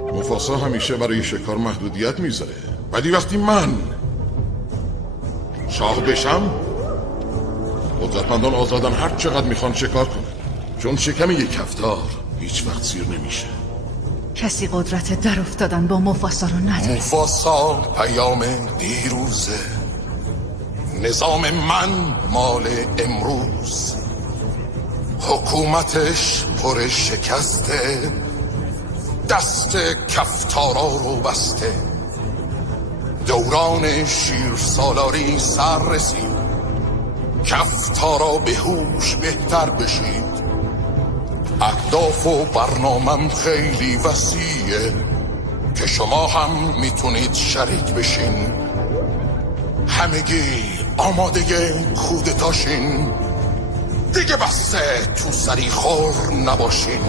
مفاسا همیشه برای شکار محدودیت میذاره، ولی وقتی من شاه بشم قدرتمندان آزادن هر چقدر میخوان شکار کنن، چون شکم یک کفتار هیچ وقت سیر نمیشه. کسی قدرت در افتادن با مفاسا رو نداره. مفاسا پیام دیروزه، نظام من مال امروز، حکومتش پر شکسته، دست کفتارا رو بسته. دوران شیر سالاری سر رسید، کفتارا به هوش بهتر بشید. اهداف و برنامم خیلی وسیعه که شما هم میتونید شریک بشین. همگی آماده کودتاشین، دیگه بسته تو سری خور نباشین.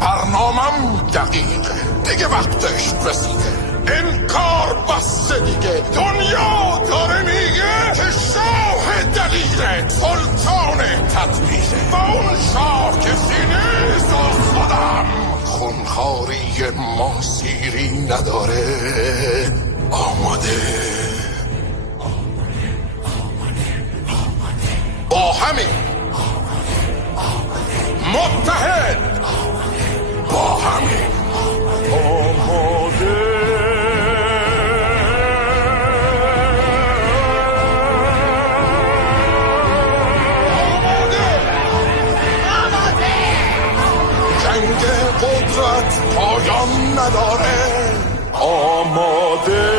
برنامم دقیقه، دیگه وقتش رسیده. این کار بسته دیگه، دنیا داره میگه که شاه دلیره، سلطان تدبیره. با اون شاه کسی نیست خودم، خونخواری ما سیری نداره. آماده با همین متحد، با همین آماده. جنگ قدرت پایان نداره. آماده